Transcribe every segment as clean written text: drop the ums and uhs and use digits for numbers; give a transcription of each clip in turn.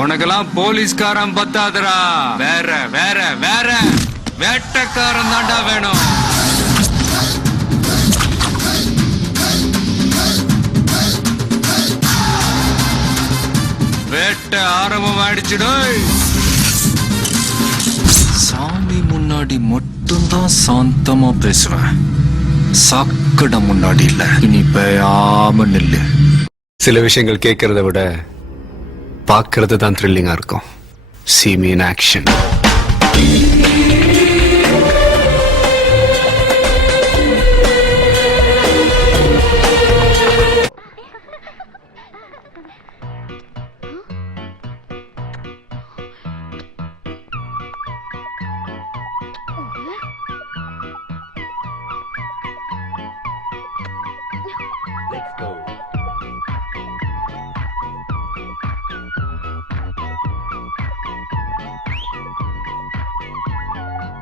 உனக்கெல்லாம் போலீஸ்காரன் பத்தாதரா, வேற வேற வேற வேட்டக்காரன் தாண்டா வேணும். வேட்ட ஆரம்பம் ஆயிடுச்சுடோ. சாமி முன்னாடி மட்டும்தான் சாந்தமா பேசுவேன், சாக்கடை முன்னாடி இல்ல. இனி பேயாம நில்லு. சில விஷயங்கள் கேட்கறத விட பார்க்கறது தான் த்ரில்லிங்கா இருக்கும். See me in action. Let's go.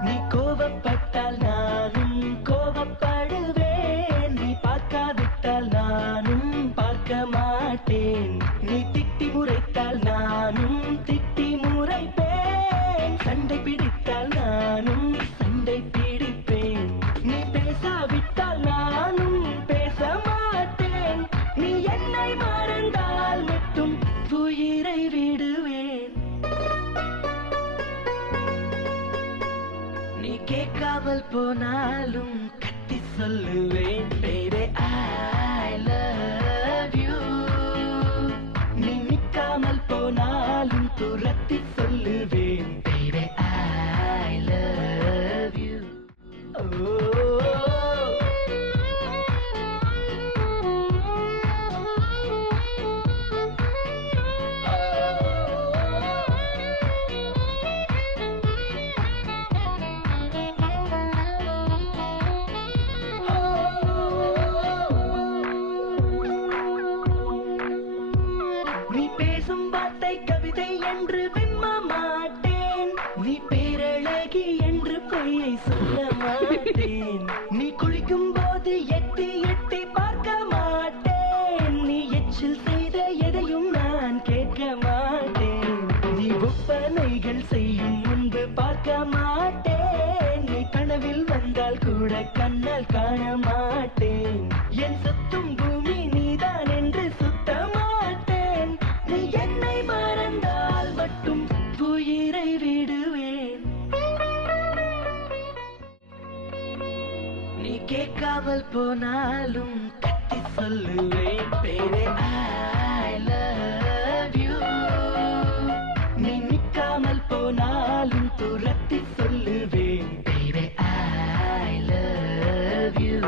நீ கோபப்பட்டால் நானும் கோபப்படுவேன், நீ பார்க்காவிட்டால் நானும் பார்க்க மாட்டேன், நீ திட்டி முறைத்தால் நானும் திட்டி முறைப்பேன், சண்டை பிடித்தால் நானும் சண்டை பிடிப்பேன், நீ பேசாவிட்டால் நானும் பேச மாட்டேன், நீ என்னை மறந்தால் மட்டும் உயிரை விடுவேன். நீ கேட்காமல் போனாலும் கத்தி சொல்லுவேன், baby I love you. நீ நிக்காமல் போனாலும் துரத்தி சொல்லுவேன், baby I love you. நீ பேசும் வார்த்தை கவிதை என்று விம்ம மாட்டேன், நீ பேரழகி என்று பொய்யை சொல்ல மாட்டேன், நீ குளிக்கும் போது எட்டி எட்டி பார்க்க மாட்டேன், நீ எச்சில் செய்த எதையும் நான் கேட்க மாட்டேன், நீ ஒப்பனைகள் செய்யும் முன்பு பார்க்க மாட்டேன், நீ கனவில் வந்தால் கூட கண்ணால் காண மாட்டேன், என் சுத்தும் பூமி நீதான் என்று சுத்த மாட்டேன், நீ என்னை மறந்தால் மட்டும் உயிரை விடுவேன். நீ கேட்காமல் போனாலும் கத்தி சொல்லுவேன், baby I love you. நீ நிக்காமல் போனாலும் துரத்தி சொல்லுவேன், baby I love you.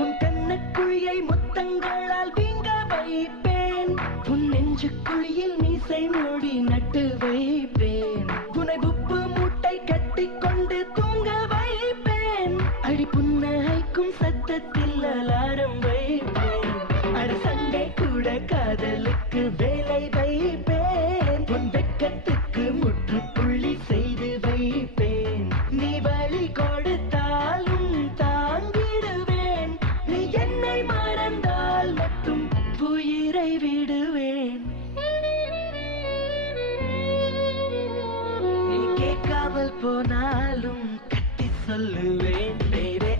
உன் கண்ணக்குழியை முத்தங்களால் வீங்க வைப்பேன், உன் நெஞ்சுக்குழியில் மீசை மூடி நட்டு வைப்பேன், உன்னை உப்பு மூட்டை கட்டி கொண்டு தூங்க வைப்பேன், அடி புன்னகைக்கும் சத்தத்தில் அலாரம் வைப்பேன், அடி சண்டை கூட காதலுக்கு வேலை வைப்பேன், உன் வெட்கத்துக்கு முற்றுப்புள்ளி செய்து வைப்பேன், நீ வழி கொடுத்தாலும் தாங்கிடுவேன், நீ என்னை மறந்தால் மட்டும் உயிரை விடுவேன். நீ கேட்காமல் போனாலும் கத்தி சொல்லுவேன், baby